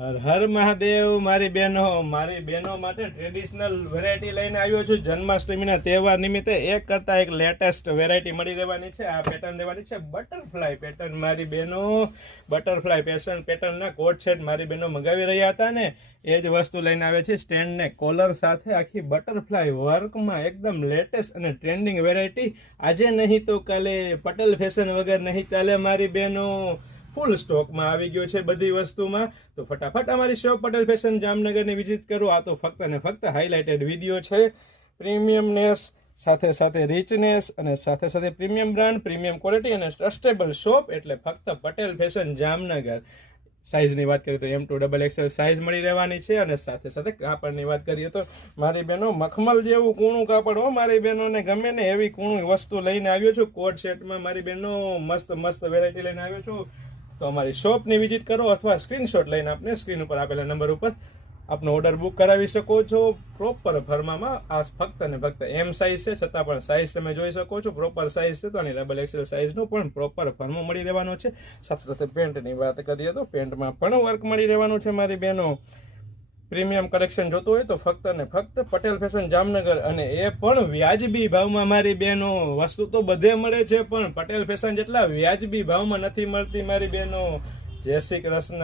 હર હર મહાદેવ મારી બહેનો માટે ટ્રેડિશનલ વેરાયટી લઈને આવ્યો છું. જન્માષ્ટમીના તહેવાર નિમિત્તે એક કરતા એક લેટેસ્ટ વેરાયટી મળી રહેવાની છે. આ પેટર્ન દેવાની છે બટરફ્લાય પેટર્ન. મારી બહેનો બટરફ્લાય પેટર્નના કોટ સેટ મારી બહેનો મંગાવી રહ્યા હતા ને એ જ વસ્તુ લઈને આવે છે. સ્ટેન્ડ ને કોલર સાથે આખી બટરફ્લાય વર્કમાં એકદમ લેટેસ્ટ અને ટ્રેન્ડિંગ વેરાયટી. આજે નહીં તો કાલે પટેલ ફેશન વગર નહીં ચાલે મારી બહેનો. ફૂલ સ્ટોકમાં આવી ગયો છે બધી વસ્તુમાં. તો ફટાફટ અમારી શોપ પટેલ ફેશન જામનગરની વિઝિટ કરો. આ તો ફક્ત ને ફક્ત હાઇલાઇટેડ વિડીયો છે. પ્રીમિયમનેસ સાથે સાથે રીચનેસ અને સાથે સાથે પ્રીમિયમ બ્રાન્ડ, પ્રીમિયમ ક્વોલિટી અને ટ્રસ્ટેબલ શોપ એટલે ફક્ત પટેલ ફેશન જામનગર. સાઇઝની વાત કરીએ તો M2XXL સાઇઝ મળી રહેવાની છે. અને સાથે સાથે કાપડની વાત કરીએ તો મારી બહેનો મખમલ જેવું કૂણું કાપડ હો. મારી બહેનોને ગમે ને એવી કૂણું વસ્તુ લઈને આવ્યો છું. કોટ સેટમાં મારી બહેનો મસ્ત વેરાયટી લઈને આવ્યો છું. તો અમારી શોપની વિઝિટ કરો અથવા સ્ક્રીનશોટ લઈને આપણે સ્ક્રીન ઉપર આપેલા નંબર ઉપર આપનો ઓર્ડર બુક કરાવી શકો છો. પ્રોપર ફર્મામાં આ ફક્ત ને ફક્ત M સાઇઝ છે, છતાં પણ સાઇઝ તમે જોઈ શકો છો. પ્રોપર સાઇઝ છે તો આની XXL સાઇઝનો પણ પ્રોપર ફર્મો મળી રહેવાનો છે. સાથે સાથે પેન્ટની વાત કરીએ તો પેન્ટમાં પણ વર્ક મળી રહેવાનું છે. મારી બહેનો પ્રીમિયમ કલેક્શન જોતું હોય તો ફક્ત ને ફક્ત પટેલ ફેશન જામનગર, અને એ પણ વ્યાજબી ભાવમાં. મારી બહેનો વસ્તુ તો બધે મળે છે પણ પટેલ ફેશન જેટલા વ્યાજબી ભાવમાં નથી મળતી મારી બહેનો. જય શ્રી કૃષ્ણ.